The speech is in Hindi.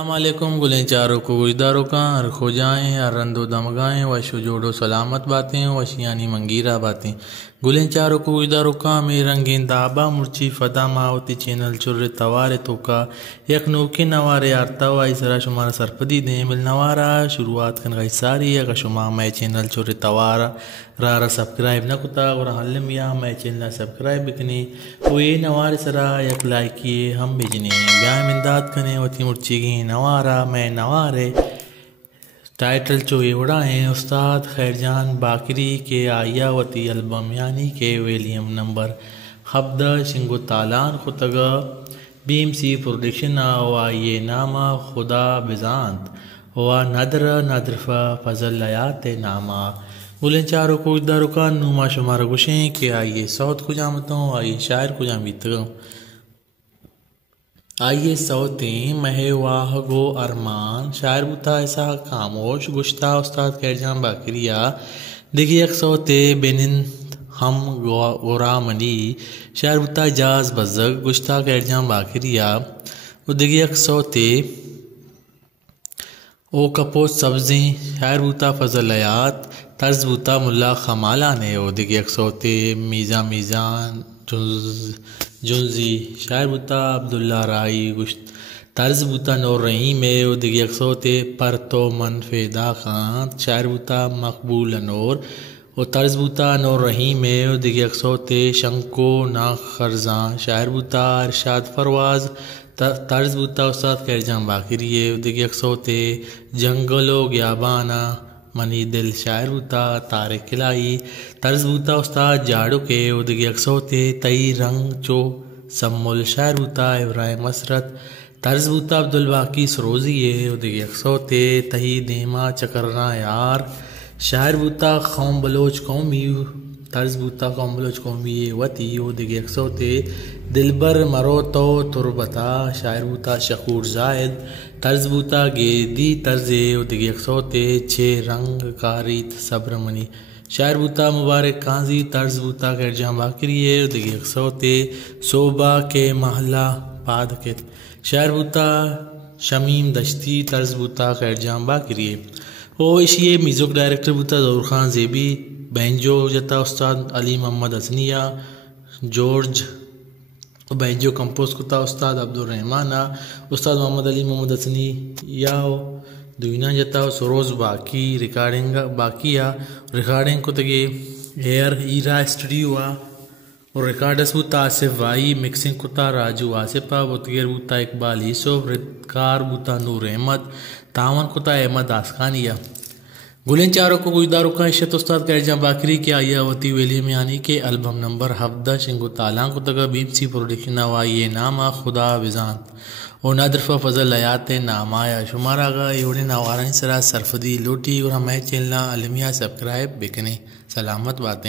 अस्सलामुअलैकुम गुलें चारों को गुजदारों का हर खो जाएँ हर रंदो दमगाएँ वशो जोड़ो सलामत बातें वशियानी मंगीरा बातें गुलें चारों को गुजदारों का मे रंगीन दाबा मुर्ची फदा मावती चैनल चुर्रे तवारे तो का यक नोके नवारे आरता वाई सरा शुमारा सरपदी दें मिल नवारा शुरुआत कन गई सारी अगर शुमा मैं चैनल चुर्रे तवारा रारा सब्सक्राइब न कुता और हल्लम या मैं चैनल सब्सक्राइब बिकने वो ये नवारे सरा यक लाइक किए हम भेजने ब्याह इमदाद कने वती मुर्ची की नवारा मैं नवारे टाइटल चो एवड़ा है उस्ताद खैरजान बाकरी के आयावती एल्बम यानी के वेलियम नंबर हब्द शिंगो तालान खुतग बीएमसी प्रोडक्शन वा ये नामा खुदा बिजांत वा नदरफा फजल लयात नामा बोले चारों को इधर का नुमा शुमार गुशें के आइए सौत को जामतों आइए शायर को जामित आइए सौतें महे वाह गो अरमान शायर बुता ऐसा खामोश गुश्ता उस्ताद खैरजान बाकरिया देखिए एक सौते बेनिन हम गोरा मनी शायर बुता जाज बजग गुश्ता खैरजान बाकरिया वो देखिए एक सौते ओ कपोत सब्जी शायर बुता फजल हयात तर्ज बुता मुल्ला खमाला ने ओ देखिए एक सौते मीज़ान जुल्जी शायर बुता अब्दुल्ला राई गुश्त तर्ज बुता नौर रहीम है ओ दिगी अक्सोते पर तो मन फेदा खान शायर बुता मकबूल नौर ओ तर्ज बुता नौर रहीम है ओ दिगी अक्सोते शंको ना खरजा शायर बुता अरशाद फरवाज तर्ज बुता उस्ताद खैरजान बाकरी है ओ दिगी अक्सोते जंगलो ग्याबाना मनी दिल शायर बुता तारिक खिलाई तर्ज बुता उस्ताद जाड़ो के उदगी अक्सोते तई रंग चो सम्मुल शायर बुता इब्राहिम मसरत तर्ज बुता अब्दुल बाकी सरोजी है उदगी अक्सोते तही देमा चकरना यार शायर बुता कौम बलोच कौमी तर्ज बुता कौम बलोच कौमी वती उदगी अक्सोते दिलबर मरो तो तुरबता शायर बुता शकूर जायद तर्ज बुता गेदी तर्जे उदगी अक्सोते छे रंग कारीत सब्रमनी शायर बुता मुबारक काजी तर्ज बुता खैरजान बाकरी है उदगी अक्सोते सोबा के महला पाद के शायर बुता शमीम दश्ती तर्ज बुता खैरजान बाकरी है ओ इशिए म्यूजिक डायरेक्टर बुता ज़हूर खान ज़ेबी बैंजो जता उस्ताद अली मोहम्मद हसनिया जॉर्ज बैंजो कंपोज कुता उस्ताद अब्दुल रहमान उस्ताद मोहम्मद अली मोहम्मद हसनी याओ दुनिया जता सरोज बाकी रिकॉर्डिंग बाकी रिकॉर्डिंग को तगे एयर ईरा स्टूडियो और रिकॉर्डर्स बुता आसिफ वाई मिक्सिंग कुता राजू आसिफा बुतगेर बुता इकबाल यूसुफ रिदकार बुता नूर अहमद तावन कुता अहमद आसखानिया गुलें चारों को गुजदारों का इश्त उस्ताद खैरजान बाकरी के आयावती वेली में यानी के एल्बम नंबर हफ्दा शिंगो तालां को तक बीमसी प्रोडक्शन वा ये नामा खुदा विजांत और नदरफा फजल हयात नामाया शुमारा गा एवड़े नवारानी सरा सरफदी लोटी और हमें चैनल अलमिया सब्सक्राइब बिकने सलामत बातें।